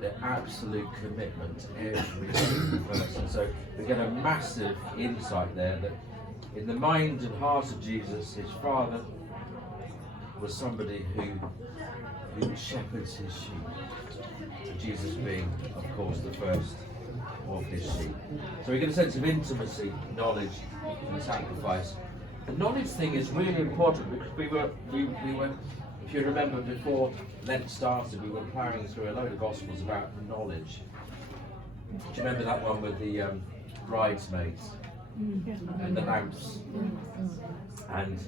their absolute commitment to every single person. So we get a massive insight there that in the mind and heart of Jesus, his Father was somebody who shepherds his sheep. And Jesus being, of course, the first of his sheep. So we get a sense of intimacy, knowledge, and sacrifice. The knowledge thing is really important because we were, if you remember before Lent started, we were plowing through a load of Gospels about knowledge. Do you remember that one with the bridesmaids and the lamps? And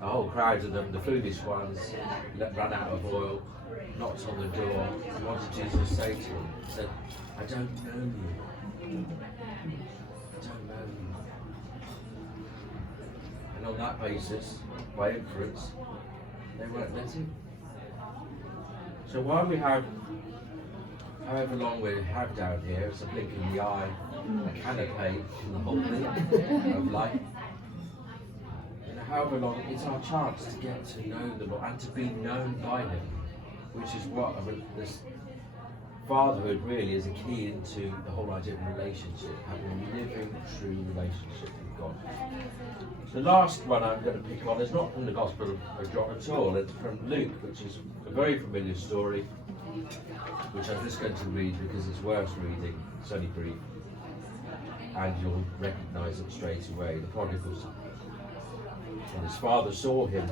a whole crowd of them, the foolish ones, ran out of oil, knocked on the door. What did Jesus say to them? He said, I don't know you. I don't know you. And on that basis, by inference, they weren't letting. So while we have, however long we have down here, it's a blink in the eye, a canopy in the whole thing of life. And however long, it's our chance to get to know the Lord and to be known by Him, which is what this fatherhood really is a key into the whole idea of relationship, having a living, true relationship with God. The last one I'm going to pick on is not from the Gospel of John at all, it's from Luke, which is a very familiar story, which I'm just going to read because it's worth reading. It's only brief, and you'll recognise it straight away. The prodigal son. And his father saw him,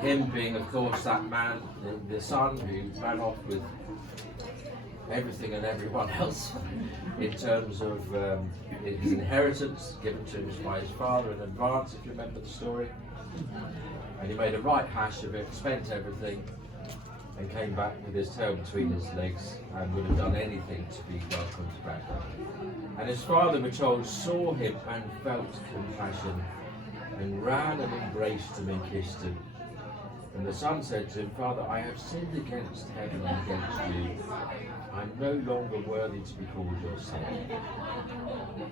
him being, of course, that man, the son who ran off with everything and everyone else in terms of his inheritance given to him by his father in advance, if you remember the story. And he made a right hash of it, spent everything, and came back with his tail between his legs and would have done anything to be welcomed back. And his father, we're told, saw him and felt compassion and ran and embraced him and kissed him. And the son said to him, Father, I have sinned against heaven and against you. I'm no longer worthy to be called your son.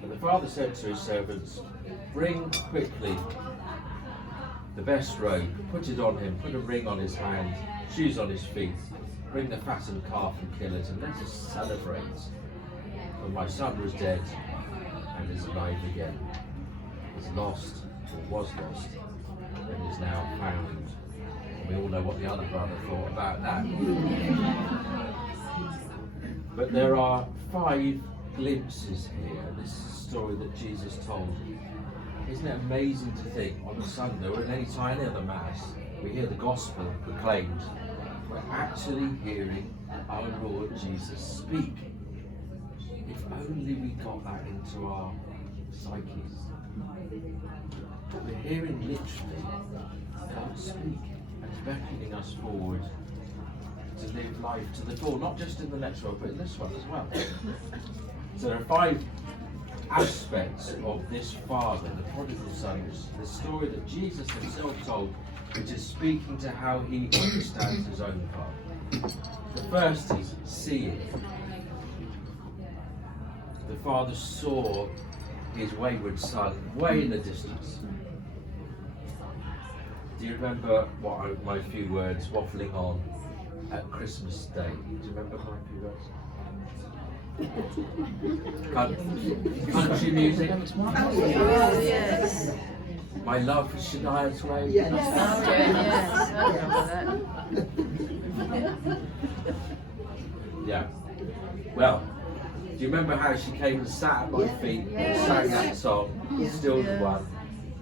And the father said to his servants, bring quickly the best robe, put it on him, put a ring on his hand, shoes on his feet, bring the fattened calf and kill it, and let us celebrate. For my son was dead and is alive again. Is lost, or was lost, and is now found. We all know what the other brother thought about that. But there are 5 glimpses here, this story that Jesus told. Isn't it amazing to think on a Sunday or in any other Mass, we hear the Gospel proclaimed, we're actually hearing our Lord Jesus speak. If only we got that into our psyches. We're hearing literally God speak. And beckoning us forward to live life to the full, not just in the next one, but in this one as well. So there are 5 aspects of this father, the prodigal son, the story that Jesus himself told, which is speaking to how he understands his own father. The first is seeing. The father saw his wayward son way in the distance. Do you remember what my few words waffling on at Christmas Day? Do you remember my few words? Country music. Oh, yes. My love for Shania Twain. Yes. Oh, yes. I remember that. Yeah. Well, do you remember how she came and sat at my feet and sang that song, Still the One?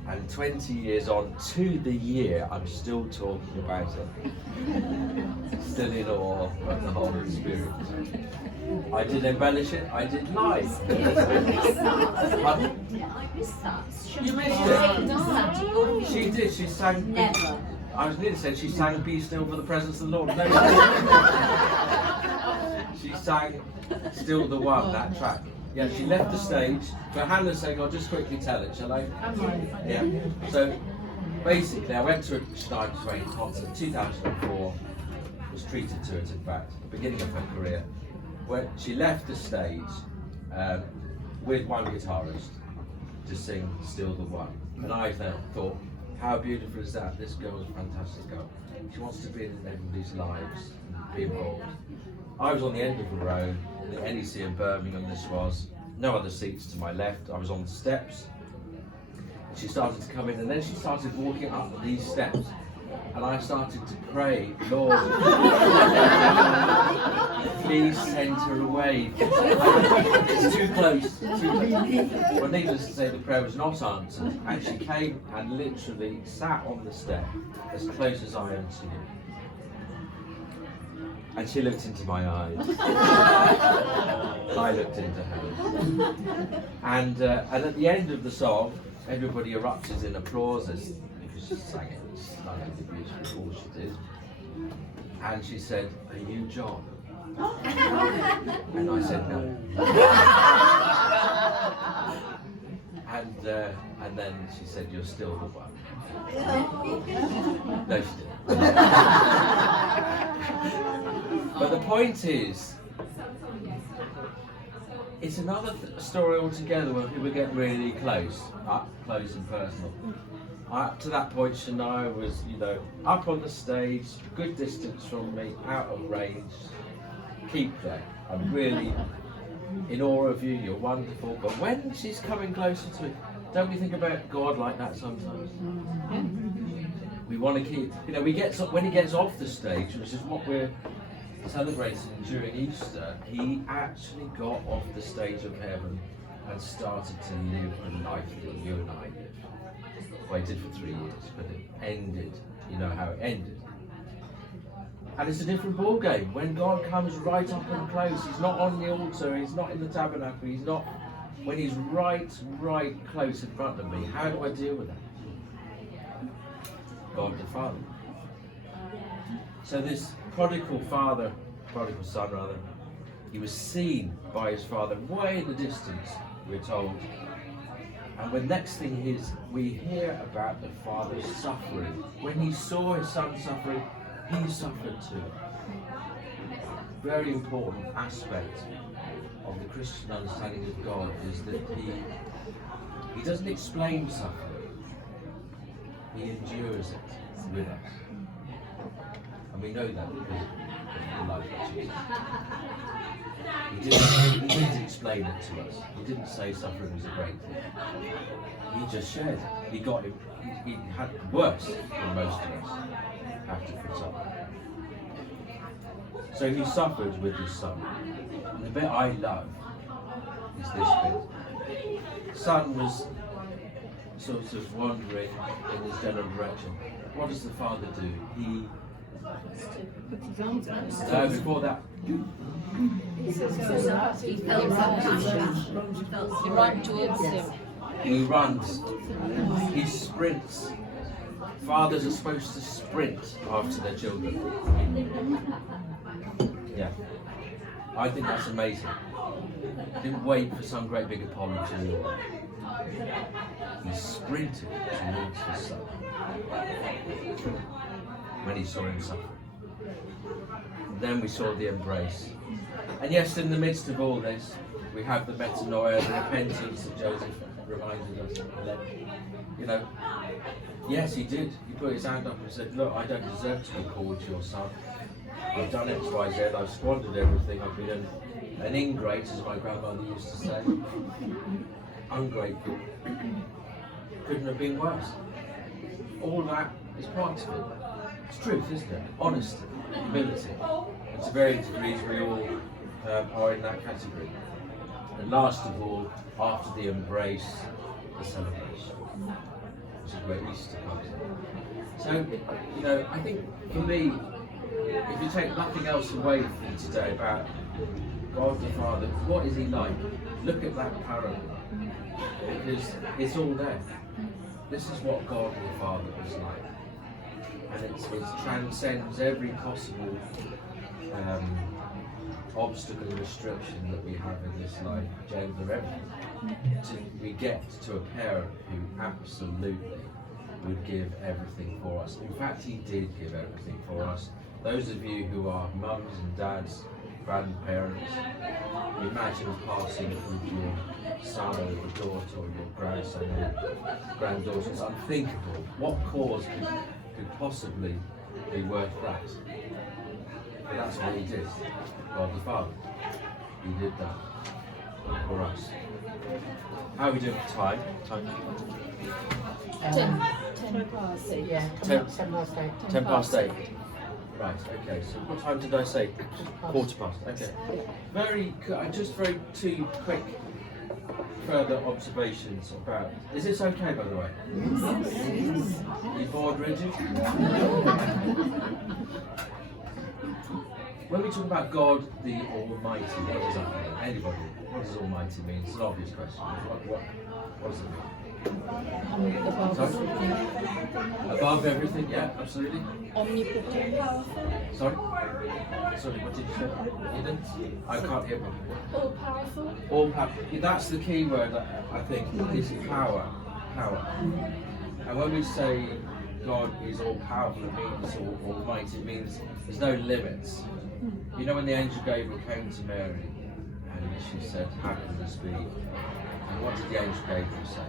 And 20 years on to the year, I'm still talking about it. Still in awe of the Holy Spirit. I did embellish it, I did lie. I missed that. You missed it? She did, she sang. Never. I was nearly saying she sang Be Still for the Presence of the Lord. No, she sang Still the One, that track. Yeah, she left the stage. For Hannah's sake, I'll just quickly tell it, shall I? Yeah. So basically, I went to a Shania Twain concert 2004. Was treated to it, in fact, beginning of her career. Where she left the stage with one guitarist to sing Still the One. And I thought, how beautiful is that? This girl is a fantastic girl. She wants to be in everybody's lives and be involved. I was on the end of the row, the NEC in Birmingham this was, no other seats to my left, I was on the steps. She started to come in and then she started walking up these steps and I started to pray, Lord, please send her away. It's too close. Well, needless to say, the prayer was not answered and she came and literally sat on the step as close as I am to you. And she looked into my eyes. I looked into hers. And at the end of the song, everybody erupted in applause because she sang it stunningly beautifully, all she did. And she said, "Are you John?" And I said, "No." And then she said, "You're still the one." No, she didn't. But the point is, it's another story altogether when people get really close, up close and personal. Up to that point, Shania was, up on the stage, good distance from me, out of range. Keep there. I'm really in awe of you. You're wonderful. But when she's coming closer to me, don't we think about God like that sometimes? We want to keep, when he gets off the stage, which is what we're celebrating during Easter, he actually got off the stage of heaven and started to live the life that you and I live. Well, he did for 3 years, but it ended, you know how it ended. And it's a different ball game. When God comes right up and close, he's not on the altar, he's not in the tabernacle, he's not, when he's right close in front of me, how do I deal with that? God the Father. So this prodigal son rather, he was seen by his father way in the distance, we're told. And the next thing is, we hear about the father's suffering. When he saw his son suffering, he suffered too. Very important aspect of the Christian understanding of God is that he doesn't explain suffering, he endures it with us. And we know that because of the life of Jesus. He didn't explain it to us. He didn't say suffering was a great thing. He just shared it. He had worse than most of us after suffering. So he suffered with his son. And the bit I love is this bit. Son was sort of wandering in his general direction. What does the father do? He before that. He runs. He sprints. Fathers are supposed to sprint after their children. Yeah. I think that's amazing. Didn't wait for some great big apology. He sprinted towards his son when he saw him suffering. Then we saw the embrace. And yes, in the midst of all this, we have the metanoia, the repentance that Joseph reminded us of Lent. Yes, he did. He put his hand up and said, "Look, I don't deserve to be called your son. I've done X, Y, Z, I've squandered everything, I've been an ingrate, as my grandmother used to say. Ungrateful. Couldn't have been worse." All that is part of it. It's truth, isn't it? Honesty, humility. And to varying degrees, we all are in that category. And last of all, after the embrace, the celebration, which is where Easter comes in. So, I think for me, if you take nothing else away from today about God the Father, what is he like? Look at that parable, because it's all there. This is what God the Father was like. And it transcends every possible obstacle and restriction that we have in this life, gender, everything. We get to a parent who absolutely would give everything for us. In fact, he did give everything for us. Those of you who are mums and dads, grandparents, imagine passing with your son or your daughter or your grandson or granddaughter. It's unthinkable. What cause could possibly be worth that? But that's what he did. God the Father. He did that for us. How are we doing for time? 10 past 8. Yeah, 10 10 past 8. 10 past 8. Right, okay, so what time did I say? Quarter past, okay. Just very two quick further observations about. Is this okay, by the way? Yes. You bored, Richard? When we talk about God the Almighty, what does that mean? Anybody? What does Almighty mean? It's an obvious question. What does it mean? Sorry? Above everything, yeah, absolutely. Omnipotent. Sorry? Sorry, what did you say? You didn't? I can't hear properly. All powerful. All power. That's the key word, I think, is power. Power. And when we say God is all powerful, it means all almighty, it means there's no limits. You know, when the angel Gabriel came to Mary and she said, "How can this be?" And what did the angel Gabriel say?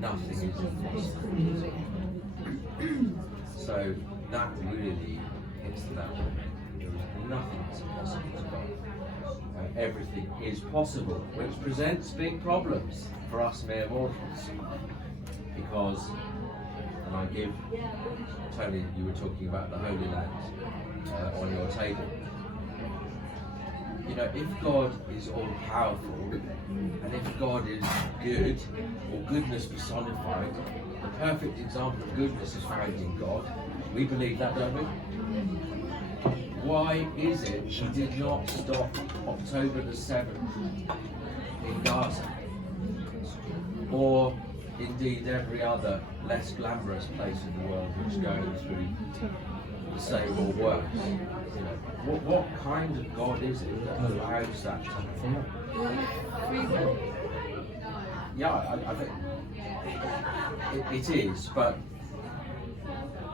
Nothing is impossible. So that really hits the nail. There is nothing that's impossible to God. Everything is possible, which presents big problems for us mere mortals. Because, and I give, Tony, you were talking about the Holy Land on your table. You know, if God is all powerful, and if God is good, or goodness personified, the perfect example of goodness is found in God. We believe that, don't we? Why is it He did not stop October the 7th in Gaza? Or indeed every other less glamorous place in the world which is going through the same or worse? You know, what kind of God is it that allows that to happen? Free will. Yeah, I think it is, but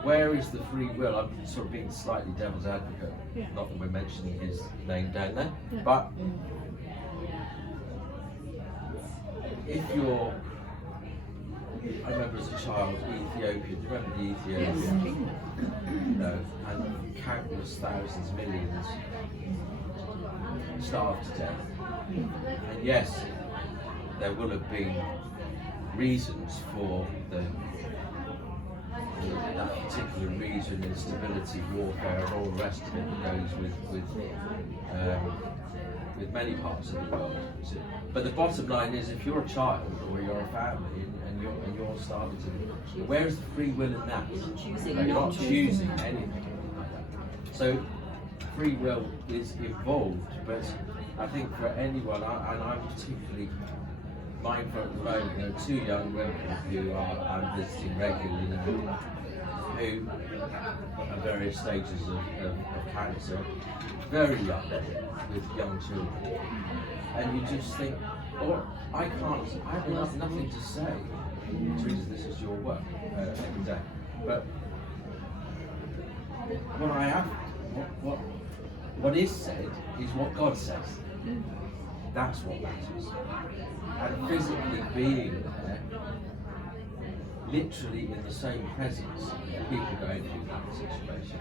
where is the free will? I'm sort of being slightly devil's advocate, not that we're mentioning his name down there, but if you're, I remember as a child, Ethiopia, do you remember the Ethiopian? You know, and countless thousands, millions starved to death. And yes, there will have been reasons for that particular region, instability, warfare, and all the rest of it that goes with many parts of the world. But the bottom line is, if you're a child or you're a family and you're starving to, where's the free will in that? You're not choosing anything like that. So free will is involved, but I think for anyone, and I'm particularly mindful at the moment, there are two young women who I'm visiting regularly now, who are various stages of cancer, very young, with young children. And you just think, oh, I have nothing to say. Teresa, this is your work every day. But what I have, what is said is what God says. That's what matters. And physically being there, literally in the same presence of people going through that situation,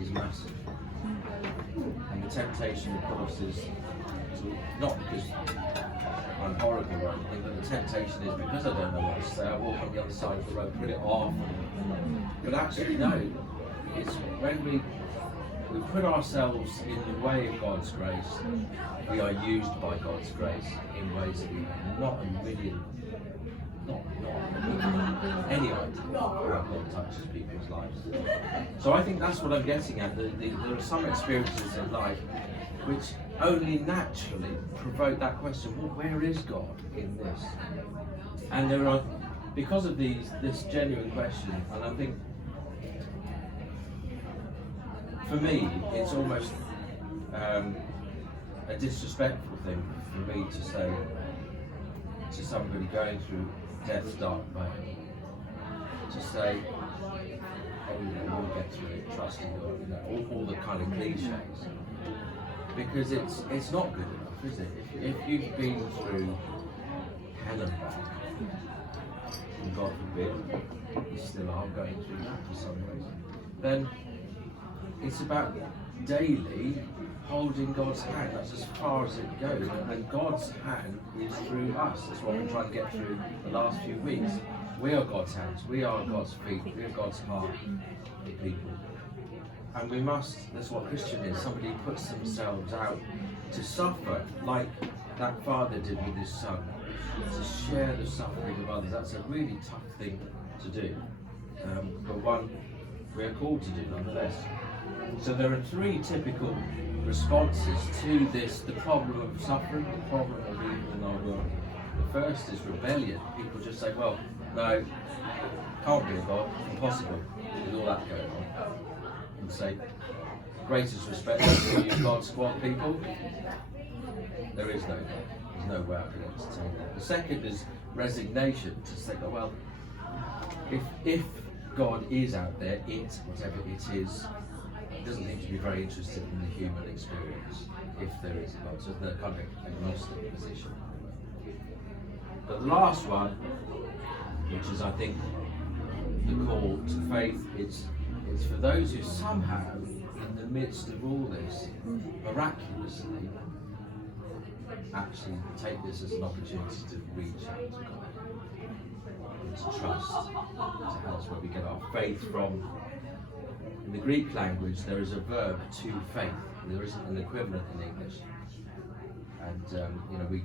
is massive. And the temptation, of course, is not because I'm horrible or anything, but the temptation is because I don't know what to say, I walk on the other side of the road, put it off. But actually, no, it's when we put ourselves in the way of God's grace, we are used by God's grace in ways that we have not a million, not any idea how God touches people's lives. So I think that's what I'm getting at. There are some experiences in life which only naturally provoke that question, well, where is God in this? And there are, because of this genuine question, and I think for me, it's almost a disrespectful thing for me to say to somebody going through death's dark valley, to say, oh, you know, we'll get through it, trust in God, you know, all the kind of cliches. Because it's not good enough, is it? If you've been through hell and back, and God forbid, you still are going through that for some reason, then it's about daily holding God's hand. That's as far as it goes. And God's hand is through us. That's what we're trying to get through the last few weeks. We are God's hands. We are God's feet. We are God's heart to people. And we must, that's what Christian is. Somebody who puts themselves out to suffer like that father did with his son. To share the suffering of others. That's a really tough thing to do. But one we're called to do nonetheless. So there are three typical responses to this, the problem of suffering, the problem of evil in our world. The first is rebellion. People just say, well, no, can't be a God, impossible, with all that going on. And say, greatest respect to you God squad people. There is no God. There's no way I can entertain that. The second is resignation, to say, oh, well, if God is out there, whatever it is, doesn't seem to be very interested in the human experience, if there is a God. So it's a kind of agnostic position. But the last one, which is, I think, the call to faith, it's for those who somehow, in the midst of all this, miraculously, actually take this as an opportunity to reach out to God, and to trust. So that's where we get our faith from. In the Greek language, there is a verb to faith. There isn't an equivalent in English. And we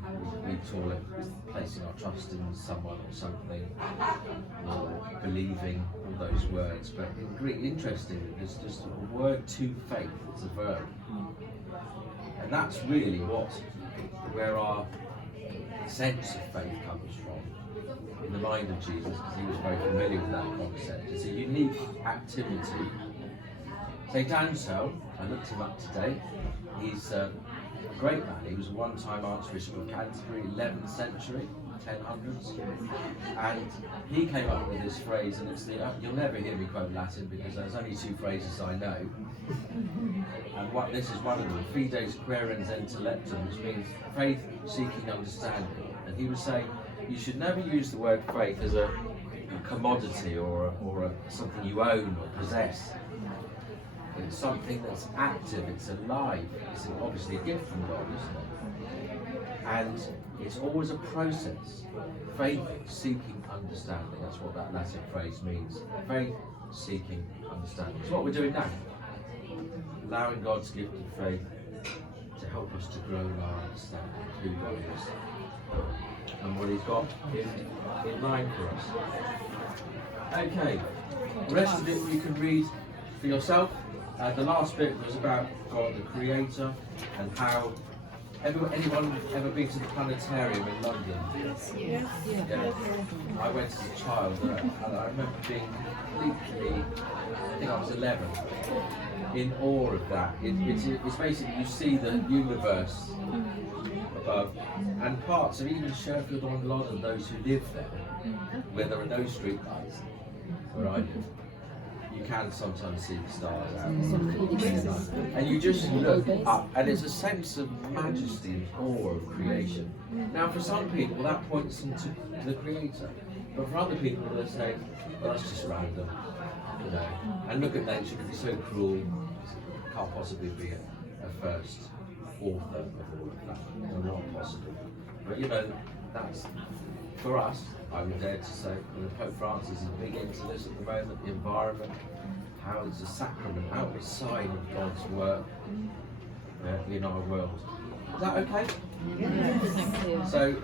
call it placing our trust in someone or something, or believing, all those words. But in Greek, interestingly, there's just a word to faith. It's a verb, and that's really where our sense of faith comes from in the mind of Jesus, because he was very familiar with that concept. It's a unique activity. St. Anselm, I looked him up today. He's a great man. He was a one-time Archbishop of Canterbury, 11th century, 1000s, and he came up with this phrase, and it's you'll never hear me quote Latin because there's only two phrases I know, and this is one of them: fides querens intellectum, which means faith seeking understanding. And he was saying you should never use the word faith as a commodity or something you own or possess. It's something that's active, it's alive, it's obviously a gift from God, isn't it? And it's always a process. Faith seeking understanding, that's what that Latin phrase means. Faith seeking understanding. It's what we're doing now. Allowing God's gift of faith to help us to grow in our understanding of who God is and what he's got in mind for us. Okay, the rest of it you can read for yourself. The last bit was about God, the Creator, and how. Anyone ever been to the planetarium in London? Yes. Yeah. I went as a child, and I remember being completely, I think I was 11, in awe of that. It's basically, you see the universe above, and parts of even Sheffield on London, those who live there, where there are no street lights, where I live. You can sometimes see the stars out, and you just look up, and it's a sense of majesty and awe of creation. Now, for some people, that points them to the Creator, but for other people, they say, "Well, that's just random," you know. And look at nature; it's so cruel. Can't possibly be a first author of all of that. It's not possible. But you know, that's for us. I would dare to say, Pope Francis is big into this at the moment, the environment, how it's a sacrament, how it's a sign of God's work in our world. Is that okay? Yes. So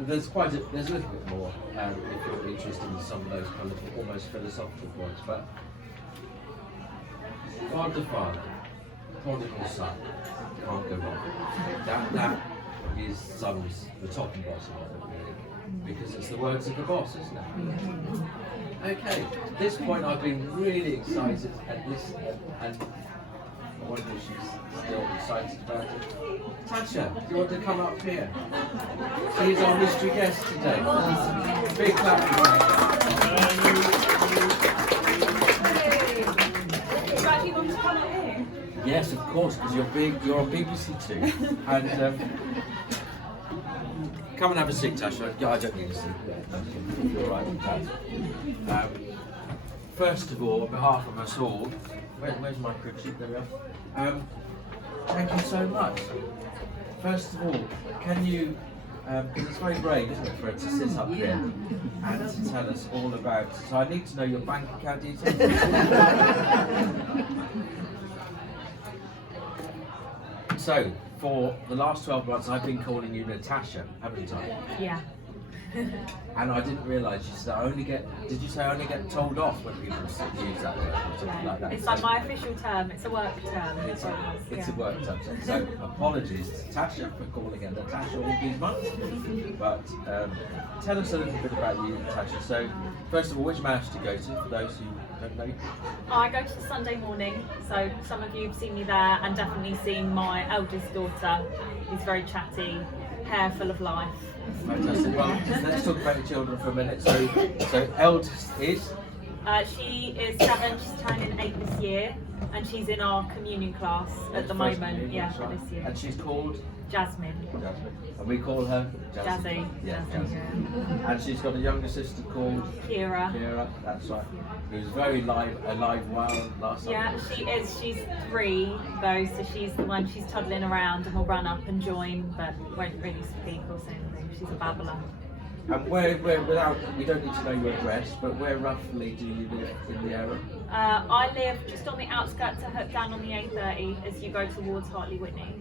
there's a little bit more if you're interested in some of those kind of almost philosophical points. But God the Father, prodigal son, can't go wrong. That is sums the top and bottom of it, really. Because it's the words of the boss, isn't it? Okay, at this point I've been really excited and I wonder if she's still excited about it. Tasha, do you want to come up here? She's our mystery guest today. Big clap for her. Yes, of course, because you're on BBC Two. And come and have a seat, Tasha. Yeah, I don't need a seat. You're right with that. First of all, on behalf of us all, where's my crib sheet? There we are. Thank you so much. First of all, can you, because it's very brave, isn't it, for her to sit up here and to tell us all about, so I need to know your bank account details. So, for the last 12 months, I've been calling you Natasha, haven't I? Yeah. And I didn't realise, you said did you say I only get told off when people use that word or something like that? It's like my official term. It's a work term. It's a work term. So apologies to Tasha for calling her Natasha all these months. But tell us a little bit about you, Natasha. So first of all, which mass do you go to for those who don't know? I go to the Sunday morning, so some of you have seen me there, and definitely seen my eldest daughter, who's very chatty, hair full of life. Fantastic. Well, let's talk about your children for a minute. So eldest is? She is 7, she's turning 8 this year, and she's in our communion class at the moment, for this year. And she's called? Jasmine. Jasmine. And we call her? Jazzy. Yeah, Jazzy. Jazzy. And she's got a younger sister called? Kira. Kira, that's right. Who's very alive well last time. Yeah, she is. She's 3 though, so she's the one, she's toddling around and will run up and join, but won't really speak or say anything. She's a babbler. And where we don't need to know your address, but where roughly do you live in the area? I live just on the outskirts of Hook, down on the A30 as you go towards Hartley Whitney.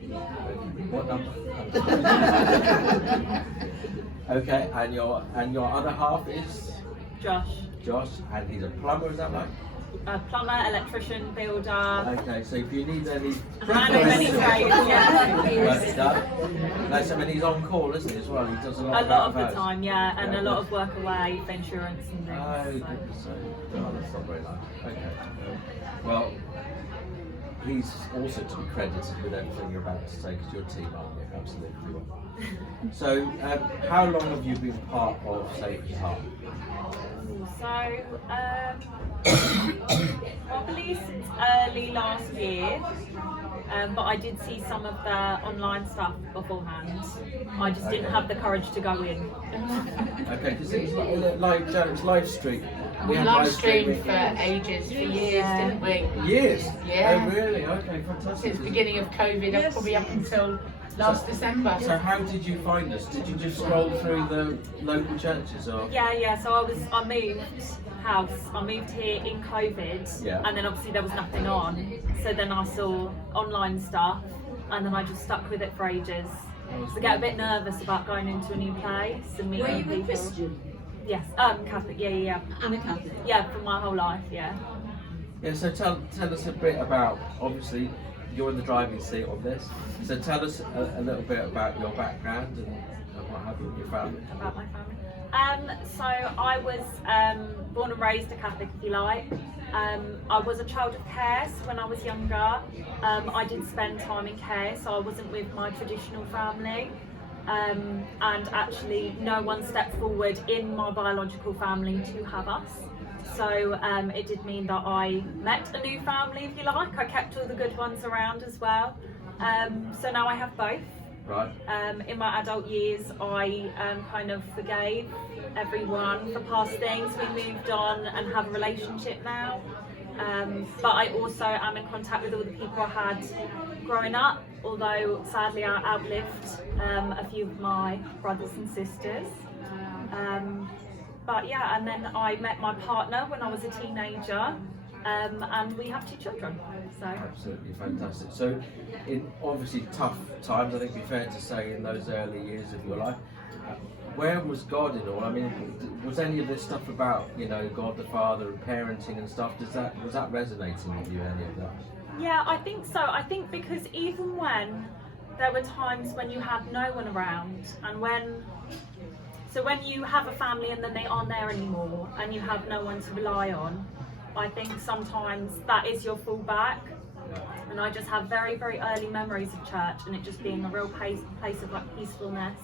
What number? Okay, and your other half is? Josh, and he's a plumber, is that right? A plumber, electrician, builder. Okay, so if you need any Man of many trades, yeah. Nice, I mean, he's on call, isn't he, as well? He does a lot of the time, yeah, and a lot of work away for insurance and things. Oh, goodness, that's not very nice. Okay. Well, he's also to be credited with everything you're about to say, because your team aren't you? Absolutely you are. So, how long have you been part of Sacred Heart? So, probably since early last year, but I did see some of the online stuff beforehand. I just didn't have the courage to go in. Okay, because it's live stream. We live streamed for ages, for years, didn't we? Years? Yeah. Oh, really? Okay, fantastic. Since the beginning of COVID, probably up until last December. So how did you find us? Did you just scroll through the local churches, or? Yeah. So I moved house. I moved here in COVID, and then obviously there was nothing on. So then I saw online stuff, and then I just stuck with it for ages. So I get a bit nervous about going into a new place and meeting people. Were you a Christian? Yes, Catholic. Yeah. And a Catholic? Yeah, for my whole life. Yeah. Yeah. So tell us a bit about, obviously, you're in the driving seat on this. So tell us a little bit about your background and what have you in your family. About my family. So I was born and raised a Catholic, if you like. I was a child of care, so when I was younger, I did spend time in care, so I wasn't with my traditional family. And actually, no one stepped forward in my biological family to have us. So it did mean that I met a new family, if you like. I kept all the good ones around as well. So now I have both. Right. In my adult years, I kind of forgave everyone for past things. We moved on and have a relationship now. But I also am in contact with all the people I had growing up, although sadly I outlived a few of my brothers and sisters. But yeah, and then I met my partner when I was a teenager, and we have 2 children. So absolutely fantastic. So, in obviously tough times, I think it'd be fair to say, in those early years of your life, where was God in all? I mean, was any of this stuff about, God the Father and parenting and stuff? Was that resonating with you? Any of that? Yeah, I think so. I think because even when there were times when you had no one around, and when you have a family and then they aren't there anymore, and you have no one to rely on, I think sometimes that is your fallback. And I just have very, very early memories of church and it just being a real place of like peacefulness.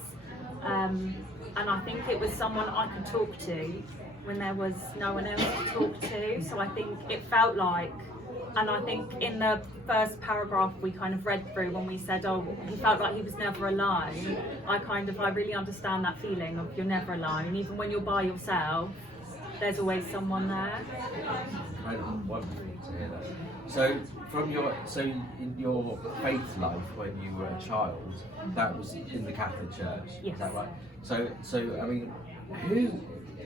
And I think it was someone I could talk to when there was no one else to talk to. So I think it felt like, and I think in the first paragraph we kind of read through when we said, he felt like he was never alone. I really understand that feeling of you're never alone, even when you're by yourself. there's always someone there. Incredible, wonderful to hear that. So, in your faith life when you were a child, that was in the Catholic Church. Yes. Is that right? So I mean,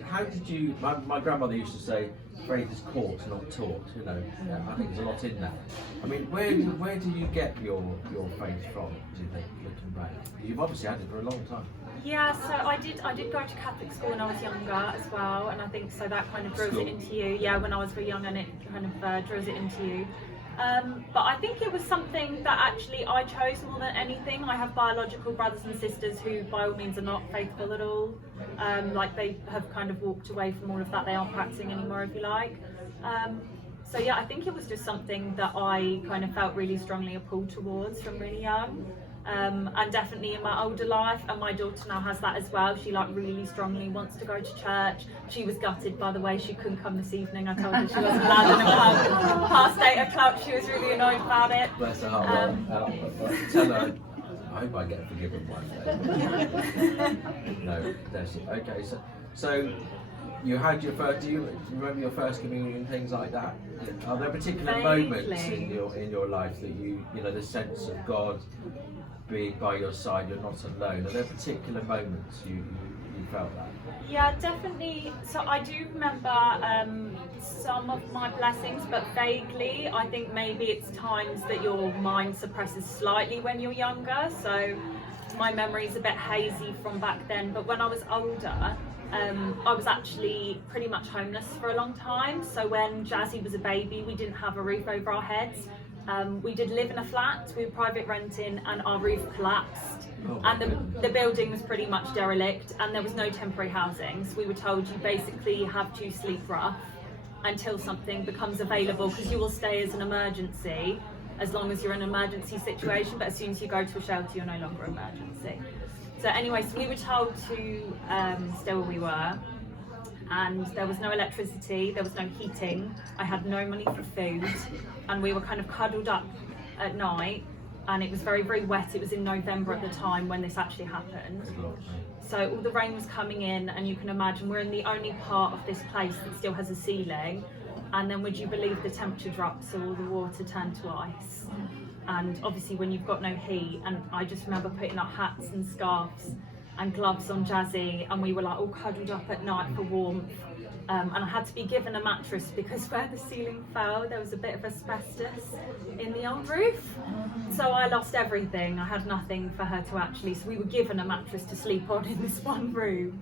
how did you? My grandmother used to say, "Faith is caught, not taught." You know, I think there's a lot in that. I mean, where do you get your faith from? Do you think, looking back? You've obviously had it for a long time. Yeah, so I did go to Catholic school when I was younger as well, and I think so that kind of draws it into you. Yeah, when I was very young, and it kind of draws it into you. But I think it was something that actually I chose more than anything. I have biological brothers and sisters who by all means are not faithful at all. Like they have kind of walked away from all of that. They aren't practicing anymore, if you like. So yeah, I think it was just something that I kind of felt really strongly a pull towards from really young. And definitely in my older life, and my daughter now has that as well. She like really strongly wants to go to church. She was gutted, by the way, she couldn't come this evening. I told her she wasn't allowed in a club past 8 o'clock. She was really annoyed about it. Bless her heart. Tell her, I hope I get forgiven one day. No, bless you. Okay, so you had your first. Do you remember your first communion and things like that? Are there particular moments in your life that you know the sense of God being by your side, you're not alone? Are there particular moments you felt that? Yeah, definitely. So I do remember some of my blessings, but vaguely. I think maybe it's times that your mind suppresses slightly when you're younger. So my memory's a bit hazy from back then. But when I was older, I was actually pretty much homeless for a long time. So when Jazzy was a baby, we didn't have a roof over our heads. We did live in a flat, we were private renting, and our roof collapsed. And the building was pretty much derelict, and there was no temporary housing. So we were told you basically have to sleep rough until something becomes available, because you will stay as an emergency as long as you're in an emergency situation, but as soon as you go to a shelter, you're no longer emergency. So anyway, so we were told to stay where we were. And there was no electricity, there was no heating, I had no money for food, and we were kind of cuddled up at night, and it was very, very wet. It was in November at the time when this actually happened. So all the rain was coming in, and you can imagine we're in the only part of this place that still has a ceiling, and then would you believe the temperature dropped, so all the water turned to ice. And obviously when you've got no heat, and I just remember putting up hats and scarves and gloves on Jazzy, and we were like all cuddled up at night for warmth, and I had to be given a mattress because where the ceiling fell there was a bit of asbestos in the old roof, so I lost everything. I had nothing for her to actually, so we were given a mattress to sleep on in this one room.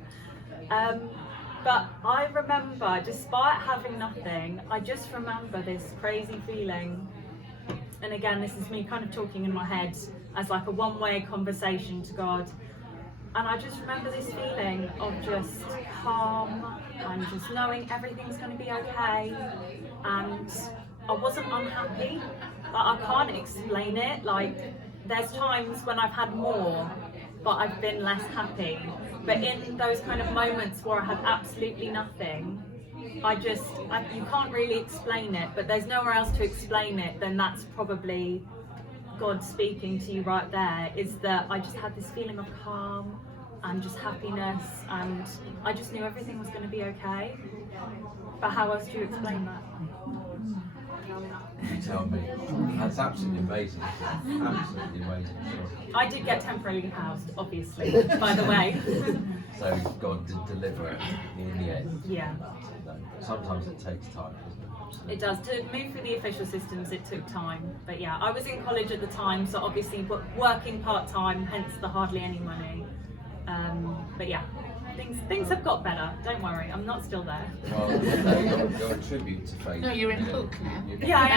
But I remember, despite having nothing, I just remember this crazy feeling, and again this is me kind of talking in my head as like a one-way conversation to God. And I just remember this feeling of just calm and just knowing everything's going to be okay. And I wasn't unhappy, but I can't explain it. Like, there's times when I've had more, but I've been less happy. But in those kind of moments where I had absolutely nothing, you can't really explain it, but there's nowhere else to explain it, then that's probably God speaking to you right there. Is that I just had this feeling of calm and just happiness, and I just knew everything was going to be okay. But how else do you explain that? You tell me. That's absolutely amazing. Absolutely amazing. Sure. I did get temporarily housed, obviously, by the way. So God did deliver in the end. Yeah. Sometimes it takes time, doesn't it? Absolutely. It does. To move through the official systems, it took time. But yeah, I was in college at the time, so obviously working part-time, hence the hardly any money. But yeah, things have got better. Don't worry, I'm not still there. Well, you're a tribute to faith. No, you're in Hook now. Yeah, I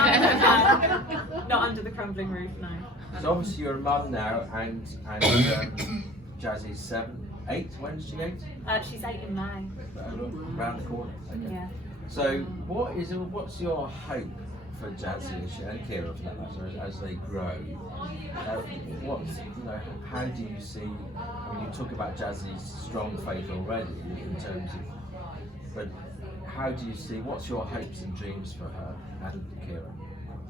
am. Not under the crumbling roof, no. So obviously you're a mum now, and Jazzy's 8. When's she 8? She's 8 in May. Round the corner. Okay. Yeah. So what's your hope for Jazzy and Kira, for that matter, as they grow? How do you see? I mean, you talk about Jazzy's strong faith already in terms of, but how do you see? What's your hopes and dreams for her and Kira?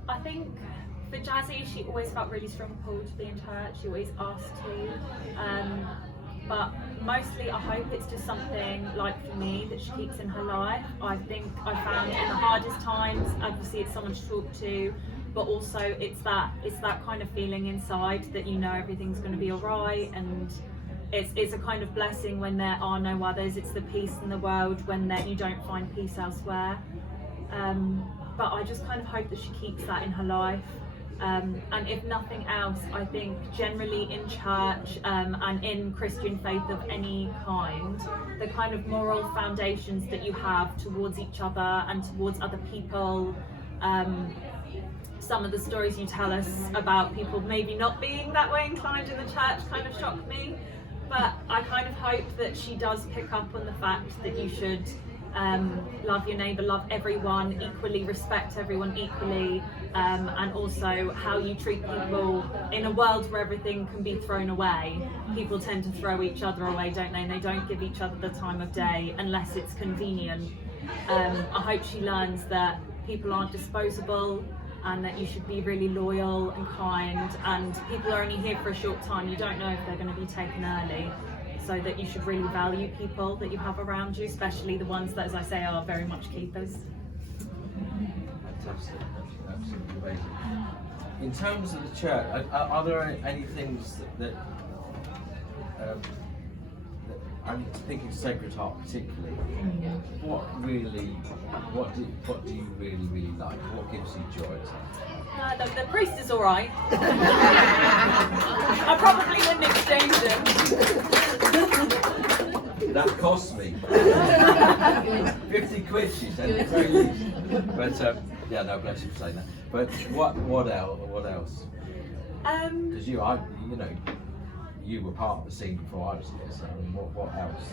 I think for Jazzy, she always felt really strong pull to be in church. She always asked to. but mostly I hope it's just something like for me that she keeps in her life. I think I found in the hardest times, obviously it's someone to talk to, but also it's that kind of feeling inside that you know everything's going to be all right, and it's a kind of blessing when there are no others. It's the peace in the world when you don't find peace elsewhere. But I just kind of hope that she keeps that in her life. And if nothing else, I think generally in church and in Christian faith of any kind, the kind of moral foundations that you have towards each other and towards other people, some of the stories you tell us about people maybe not being that way inclined in the church kind of shocked me. But I kind of hope that she does pick up on the fact that you should love your neighbour, love everyone equally, respect everyone equally, and also how you treat people in a world where everything can be thrown away. People tend to throw each other away, don't they? And they don't give each other the time of day unless it's convenient. I hope she learns that people aren't disposable, and that you should be really loyal and kind, and people are only here for a short time. You don't know if they're going to be taken early, so that you should really value people that you have around you, especially the ones that, as I say, are very much keepers. Fantastic, absolutely amazing. In terms of the church, are there any things that I'm thinking Sacred Heart particularly? What do you really like? What gives you joy? The priest is all right. I probably wouldn't exchange him. That cost me 50 quid, she said, at the very least. But yeah, no, bless you for saying that. But what else? Because you were part of the scene before I was here. So what else?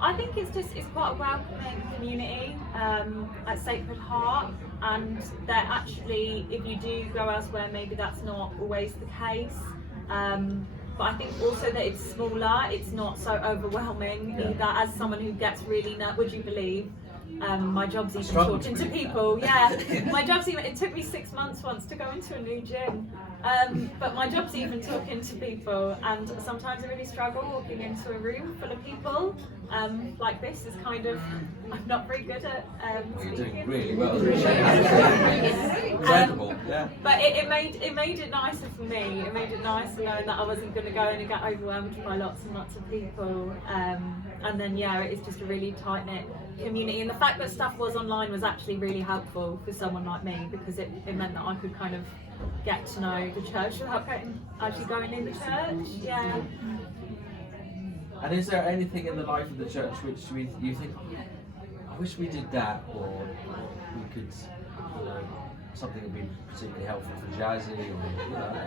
I think it's quite a welcoming community at Sacred Heart, and that actually, if you do go elsewhere, maybe that's not always the case. But I think also that it's smaller, it's not so overwhelming either. As someone who gets really would you believe? My job's even talking to people. Yeah, my job's even. It took me 6 months once to go into a new gym, but my job's even talking to people. And sometimes I really struggle walking into a room full of people. Like this is kind of. I'm not very good at. You're speaking. doing really well. Incredible. Yeah. But it made it nicer for me. It made it nicer knowing that I wasn't going to go and get overwhelmed by lots and lots of people. And then it's just a really tight knit community, and the fact that stuff was online was actually really helpful for someone like me, because it meant that I could kind of get to know the church without actually going in the church. Yeah. And is there anything in the life of the church which you think, I wish we did that, or we could, something that would be particularly helpful for Jazzy, or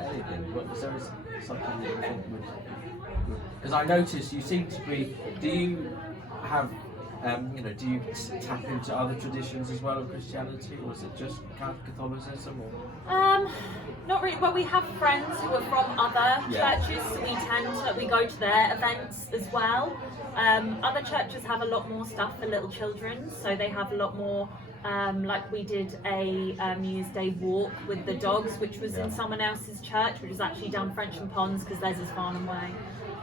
anything? Is there something that you think would? Because I noticed you seem to be. Do you have? Do you tap into other traditions as well of Christianity, or is it just Catholicism? Or? Not really. Well, we have friends who are from other churches, so we go to their events as well. Other churches have a lot more stuff for little children, so they have a lot more. Like we did a New Year's Day walk with the dogs, which was in someone else's church, which was actually down Frensham Ponds, because theirs is Farnham Way.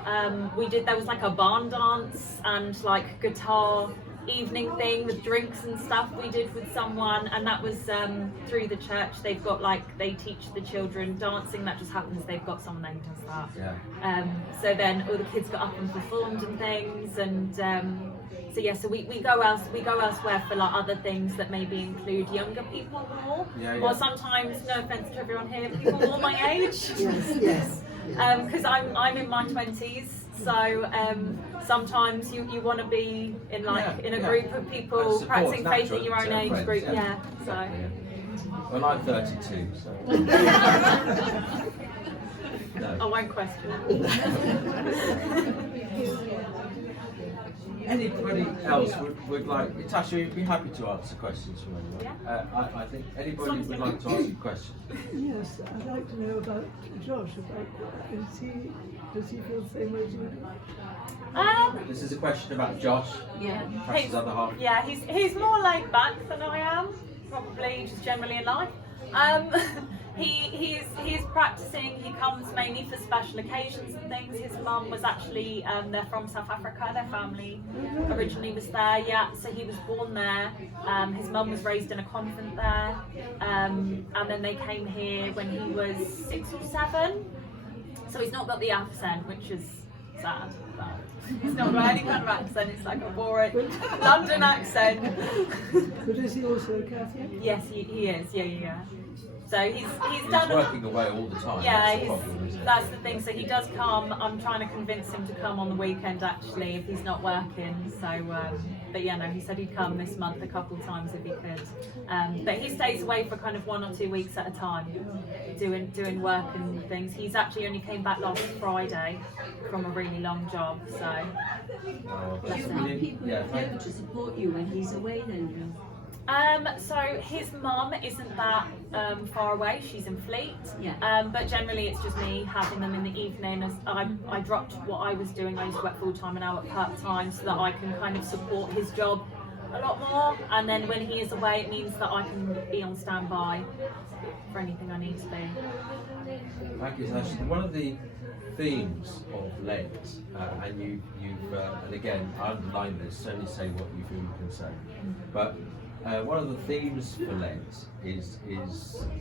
There was like a barn dance and like guitar evening thing with drinks and stuff we did with someone, and that was through the church. They've got they teach the children dancing. That just happens they've got someone who does that. Yeah. So then all the kids got up and performed and things, and so we go elsewhere for like other things that maybe include younger people more, or sometimes, no offense to everyone here, people more my age. Yes. Because I'm in my 20s, so sometimes you want to be in in a group of people practicing faith at your own age friends, group. Well, I'm 32, so. No. I won't question. Anybody else would like, Tasha, you'd be happy to answer questions from anyone. Yeah. I think anybody would like to ask a question. Yes, I'd like to know about Josh. Does he feel the same way as you do? This is a question about Josh. Yeah. Tasha's other half. Yeah, he's more laid back than I am, probably just generally in life. He's practicing. He comes mainly for special occasions and things. His mum was actually they're from South Africa. Their family originally was there. Yeah, so he was born there. His mum was raised in a convent there, and then they came here when he was 6 or 7. So he's not got the accent, which is sad. He's not got any kind of accent. It's like a boring London accent. But is he also a Catholic? Yes, he is. Yeah. So he's done. He's working away all the time. Yeah, that's the problem, isn't it? that's the thing. So he does come. I'm trying to convince him to come on the weekend actually, if he's not working. So, but yeah, no, he said he'd come this month a couple of times if he could. But he stays away for kind of 1 or 2 weeks at a time, doing work and things. He's actually only came back last Friday from a really long job. So. Do you have people here to support you when he's away then? So his mum isn't that far away. She's in Fleet. Yeah. But generally it's just me having them in the evening. As I dropped what I was doing. I used to work full time and now at part time, so that I can kind of support his job a lot more. And then when he is away, it means that I can be on standby for anything I need to be. Thank you, Sasha. One of the themes of Lent, and you've and again, I underline this, only say what you feel you can say, but one of the themes for Lent is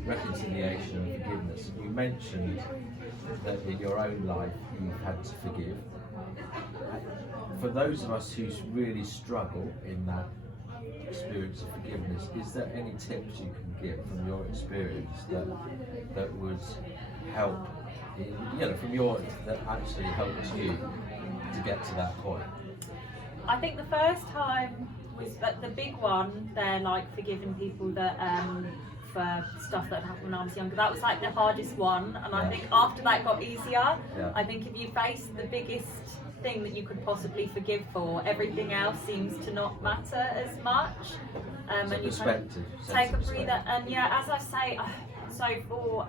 reconciliation and forgiveness. You mentioned that in your own life you've had to forgive. For those of us who really struggle in that experience of forgiveness, is there any tips you can give from your experience that would help, that actually helped you to get to that point? I think the first time was that the big one. They're like forgiving people that for stuff that happened when I was younger. That was like the hardest one, and I think after that got easier. Yeah. I think if you face the biggest thing that you could possibly forgive for, everything else seems to not matter as much. And you kind of take a breather. And yeah, as I say, so for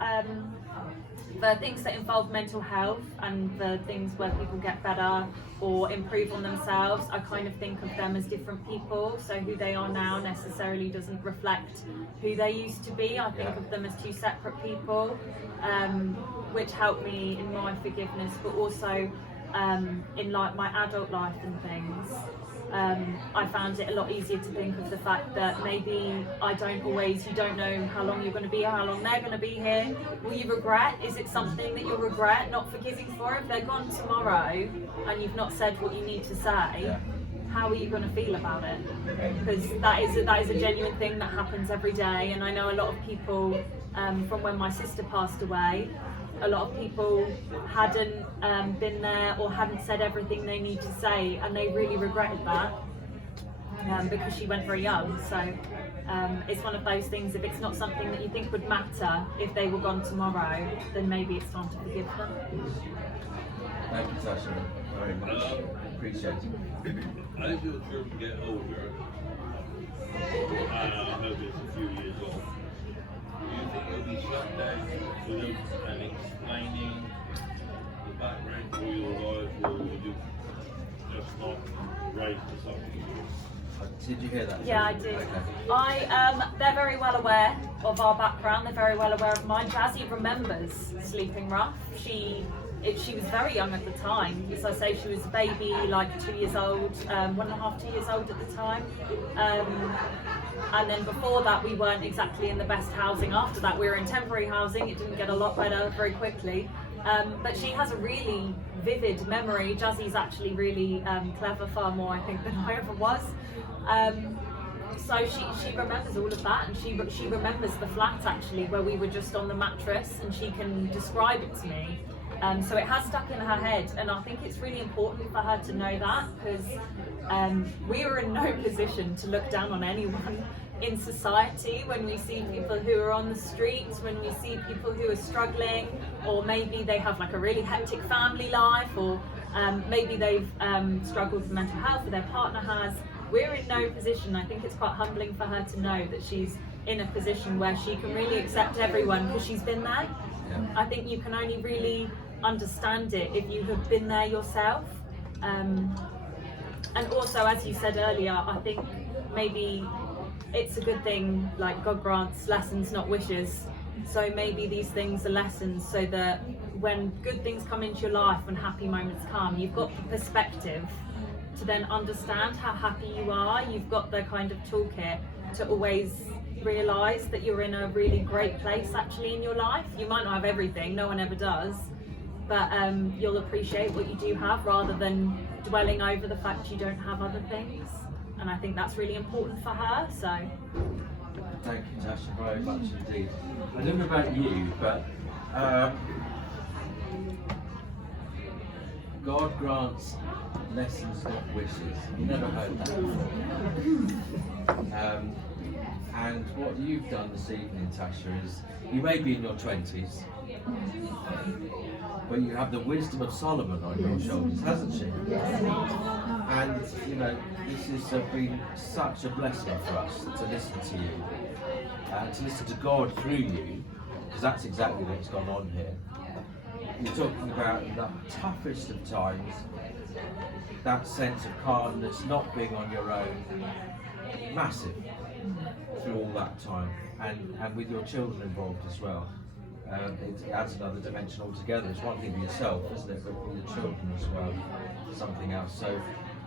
things that involve mental health and the things where people get better or improve on themselves, I kind of think of them as different people. So who they are now necessarily doesn't reflect who they used to be. I think of them as two separate people, which helped me in my forgiveness, but also in like my adult life and things. I found it a lot easier to think of the fact that maybe you don't know how long you're going to be here, how long they're going to be here. Will you regret? Is it something that you'll regret not forgiving for? If they're gone tomorrow and you've not said what you need to say, how are you going to feel about it? Because that is a genuine thing that happens every day. And I know a lot of people, from when my sister passed away, a lot of people hadn't been there or hadn't said everything they need to say, and they really regretted that because she went very young. So it's one of those things, if it's not something that you think would matter if they were gone tomorrow, then maybe it's time to forgive them. Thank you, Sasha, very much. Appreciate it. As your children get older, I know this a few years old, do you think you'll be shut down with them and explaining the background for your life, or would you just not raise to something? Did you hear that? Yeah, I did. Okay. They're very well aware of our background. They're very well aware of mine. Jazzy remembers sleeping rough. She was very young at the time. As I say, she was a baby, like 2 years old, 1.5, 2 years old at the time. And then before that, we weren't exactly in the best housing. After that, we were in temporary housing. It didn't get a lot better very quickly. But she has a really vivid memory. Jazzy's actually really clever, far more, I think, than I ever was. So she remembers all of that, and she remembers the flat actually where we were just on the mattress, and she can describe it to me. So it has stuck in her head, and I think it's really important for her to know that, because we are in no position to look down on anyone in society. When we see people who are on the streets, when we see people who are struggling, or maybe they have like a really hectic family life, or maybe they've struggled with mental health, or their partner has, we're in no position. I think it's quite humbling for her to know that she's in a position where she can really accept everyone because she's been there. I think you can only really understand it if you have been there yourself. And also, as you said earlier, I think maybe it's a good thing, like God grants lessons, not wishes. So maybe these things are lessons so that when good things come into your life, when happy moments come, you've got the perspective to then understand how happy you are. You've got the kind of toolkit to always realise that you're in a really great place actually in your life. You might not have everything, no one ever does, but you'll appreciate what you do have rather than dwelling over the fact you don't have other things. And I think that's really important for her. So thank you, Tasha, very much indeed. I don't know about you, but God grants lessons, not wishes. You never heard that before. And what you've done this evening, Tasha, is you may be in your 20s, but you have the wisdom of Solomon on your shoulders, hasn't she? And you know, this has been such a blessing for us to listen to you, to listen to God through you, because that's exactly what's gone on here. You're talking about in the toughest of times, that sense of calmness, not being on your own, massive through all that time, and with your children involved as well. It adds another dimension altogether. It's one thing for yourself, isn't it, but for your children as well, something else. So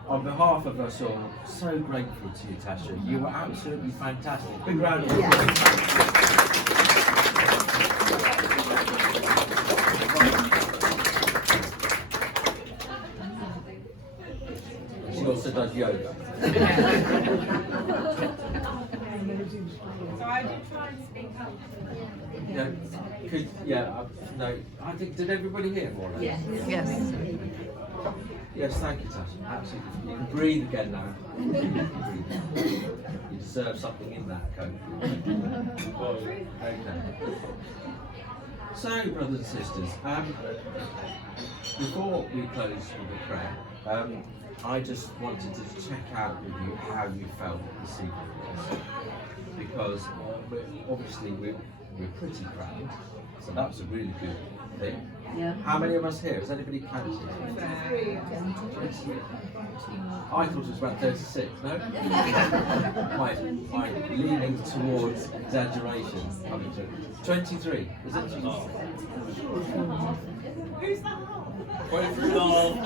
on behalf of us all, so grateful to you, Tasha. You were absolutely fantastic. Big round of applause. She also does yoga. So I did try and speak up. No, I think, did everybody hear more? Yes. Yes. Yes, thank you, Tasha. Absolutely. You can breathe again now. You deserve something in that coat. Okay. So, brothers and sisters, before we close with a prayer, I just wanted to check out with you how you felt this evening, because we're pretty proud, so that's a really good thing. Yeah. How many of us here? Has anybody counted? I thought it was about 36, no? I'm leaning towards exaggeration. 23, is it? who's that? 23 dollars.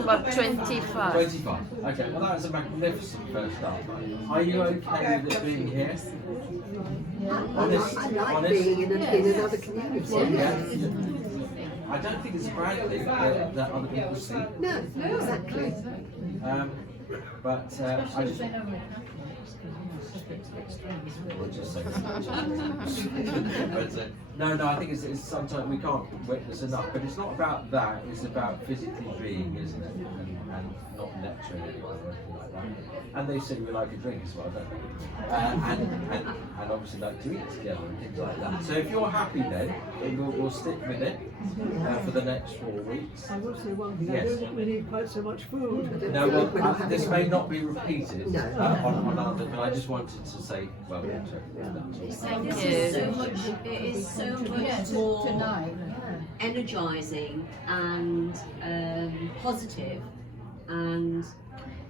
About 25. 25. Okay, well that's a magnificent first start. Are you okay with it being here? Honest? I like Honest? being in another community. Yeah. I don't think it's a bad thing that other people see. No, exactly. But I just. We'll just say but, no, I think it's sometimes we can't witness enough. But it's not about that. It's about physically being, isn't it? And not lecturing anyone or anything like that. And they say we like a drink as well, don't they? And obviously like to eat together and things like that. So if you're happy then we'll stick with it for the next 4 weeks. I will say one thing. Yes. I don't think we need quite so much food. No, well, this may not be repeated on other, but I just wanted to say, well, This is so much. It is so much more energising and positive and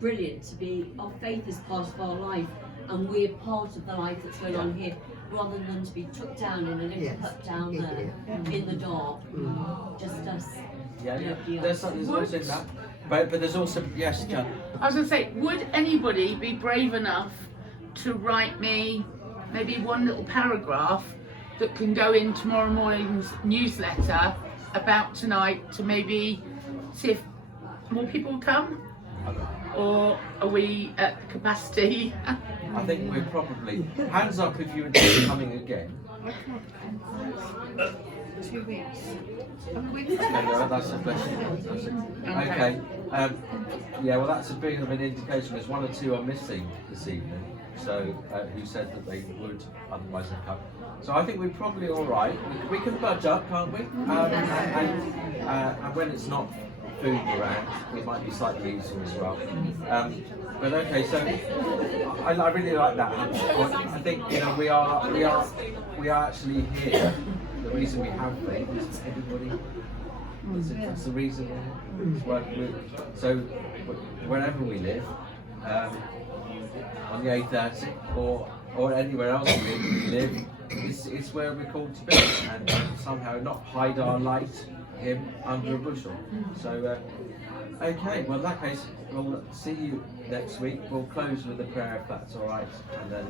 brilliant to be. Our faith is part of our life, and we're part of the life that's going on here, rather than to be took down in a little hut down there in the dark. Just us. Yeah. There's also in that, but there's also yes, Jan. I was going to say, would anybody be brave enough to write me maybe one little paragraph that can go in tomorrow morning's newsletter about tonight to maybe see if more people will come? Or are we at capacity? I think we're probably hands up if you intend coming again. 2 weeks. Okay, well, that's a blessing. Okay. Yeah, well, that's a bit of an indication. There's 1 or 2 are missing this evening, so who said that they would otherwise have come. So I think we're probably all right. We can budge up, can't we? And when it's not food around, it might be slightly easier as well. But okay, so I really like that. I think we are actually here. The reason we have faith is everybody. That's the reason we're here. So wherever we live, on the A30 or anywhere else we live, it's where we're called to be, and somehow not hide our light, Him, under a bushel. So, okay, well in that case, we'll see you next week. We'll close with a prayer if that's all right, and then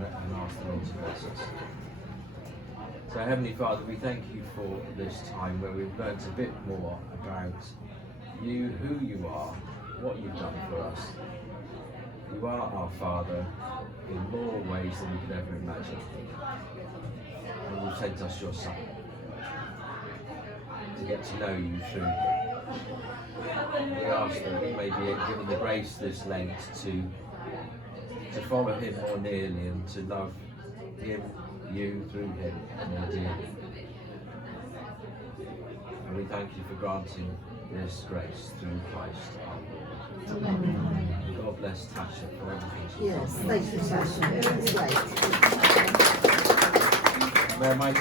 and ask the Lord to bless us. So Heavenly Father, we thank you for this time where we've learnt a bit more about you, who you are, what you've done for us. You are our Father in more ways than we could ever imagine. And you've sent us your Son to get to know you through him. We ask that we may be given the grace this Lent to follow him more nearly and to love him, you through him more dearly. And we thank you for granting this grace through Christ our Lord. God bless Tasha for everything she's Yes, thank you, Tasha. It was great. done. May Almighty